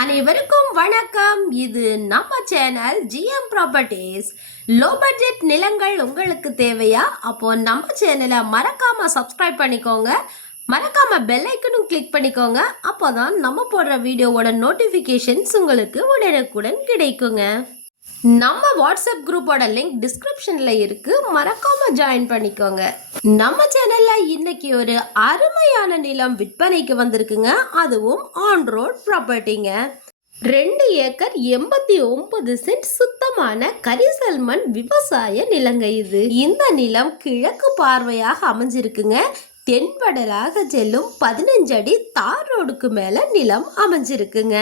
அனைவருக்கும் வணக்கம். இது நம்ம channel GM properties. Low budget நிலங்கள் உங்களுக்கு தேவையா? அப்போ நம்ம சேனலை மறக்காம சப்ஸ்கிரைப் பண்ணிக்கோங்க. மறக்காம பெல் ஐக்கனும் கிளிக் பண்ணிக்கோங்க. அப்போதான் நம்ம போடுற வீடியோவோட நோட்டிஃபிகேஷன்ஸ் உங்களுக்கு உடனுக்குடன் கிடைக்குங்க. நம்ம வாட்ஸ்அப் குரூப்போட லிங்க் டிஸ்கிரிப்ஷன்ல இருக்கு, மறக்காம ஜாயின் பண்ணிக்கோங்க. நம்ம சேனல்ல இன்னைக்கு ஒரு அருமையான நிலம் விற்பனைக்கு வந்திருக்குங்க. அதுவும் ஆன் ரோட் ப்ராப்பர்ட்டிங்க. 2 ஏக்கர் 89 சென்ட் சுத்தமான கரிசல் மண் விவசாய நிலங்க இது. இந்த நிலம் கிழக்கு பார்வையாக அமைஞ்சிருக்குங்க. தென்படலாக செல்லும் 15 அடி தார் ரோடுக்கு மேல நிலம் அமைஞ்சிருக்குங்க.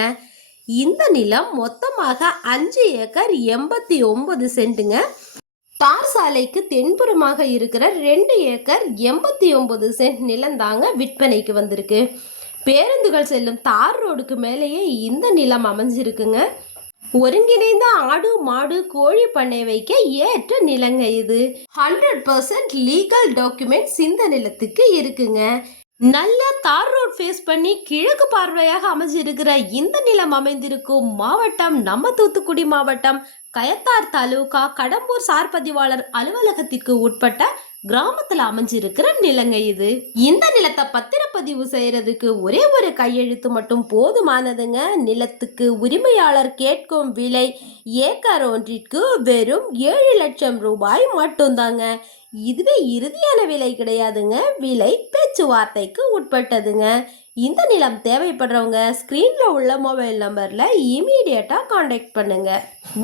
இந்த நிலம் மொத்தமாக 5 ஏக்கர் 89 சென்ட்டுங்க. தார் சாலைக்கு தென்புறமாக இருக்கிற 2 ஏக்கர் 89 சென்ட் நிலம் தாங்க விற்பனைக்கு வந்திருக்கு. பேருந்துகள் செல்லும் தார் ரோடுக்கு மேலேயே இந்த நிலம் அமைஞ்சிருக்குங்க. ஒருங்கிணைந்த ஆடு மாடு கோழி பண்ணை வைக்க ஏற்ற நிலங்க இது. 100% லீகல் டாக்குமெண்ட்ஸ் இந்த நிலத்துக்கு இருக்குங்க. நல்ல தார் ரோட் ஃபேஸ் பண்ணி கிழக்கு பார்வையாக அமைஞ்சிருக்கிற இந்த நிலம் அமைந்திருக்கும் மாவட்டம் நம்ம தூத்துக்குடி மாவட்டம் கயத்தார் தாலுகா கடம்பூர் சார் பதிவாளர் அலுவலகத்திற்கு உட்பட்ட கிராமத்துல அமைஞ்சிருக்கிற நிலங்க இது. இந்த நிலத்தை பத்திரப்பதிவு செய்யறதுக்கு ஒரே ஒரு கையெழுத்து மட்டும் போதுமானதுங்க. நிலத்துக்கு உரிமையாளர் கேட்கும் விலை ஏக்கர் ஒன்றிற்கு வெறும் 7 லட்சம் ரூபாய் மட்டும்தாங்க. இதுவே இறுதியான விலை கிடையாதுங்க. விலை பேச்சுவார்த்தைக்கு உட்பட்டதுங்க. இந்த நிலம் தேவைப்படுறவங்க ஸ்க்ரீனில் உள்ள மொபைல் நம்பரில் இமீடியட்டாக காண்டாக்ட் பண்ணுங்க.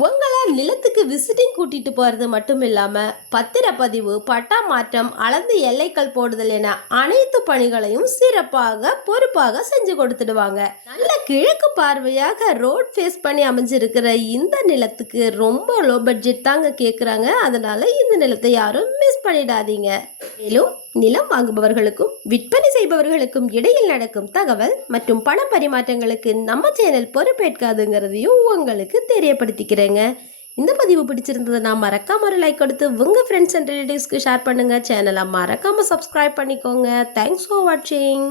உங்களை நிலத்துக்கு விசிட்டிங் கூட்டிட்டு போகிறது மட்டும் இல்லாமல் பத்திரப்பதிவு, பட்டா மாற்றம், அளந்து எல்லைகள் போடுதல் என அனைத்து பணிகளையும் சிறப்பாக பொறுப்பாக செஞ்சு கொடுத்துடுவாங்க. நல்ல கிழக்கு பார்வையாக ரோட் ஃபேஸ் பண்ணி அமைஞ்சிருக்கிற இந்த நிலத்துக்கு ரொம்ப லோ பட்ஜெட் தாங்க கேட்குறாங்க. அதனால இந்த நிலத்தை யாரும் மிஸ் பண்ணிடாதீங்க. மேலும் நிலம் வாங்குபவர்களுக்கும் விற்பனை செய்பவர்களுக்கும் இடையில் நடக்கும் தகவல் மற்றும் பண பரிமாற்றங்களுக்கு நம்ம சேனல் பொறுப்பேற்காதுங்கிறதையும் உங்களுக்கு தெரியப்படுத்திக்கிறேங்க. இந்த பதிவு பிடிச்சிருந்ததுன்னா மறக்காம ஒரு லைக் கொடுத்து உங்கள் ஃப்ரெண்ட்ஸ் அண்ட் ரிலேட்டிவ்ஸ்க்கு ஷேர் பண்ணுங்கள். சேனலை மறக்காமல் சப்ஸ்கிரைப் பண்ணிக்கோங்க. தேங்க்ஸ் ஃபார் வாட்சிங்.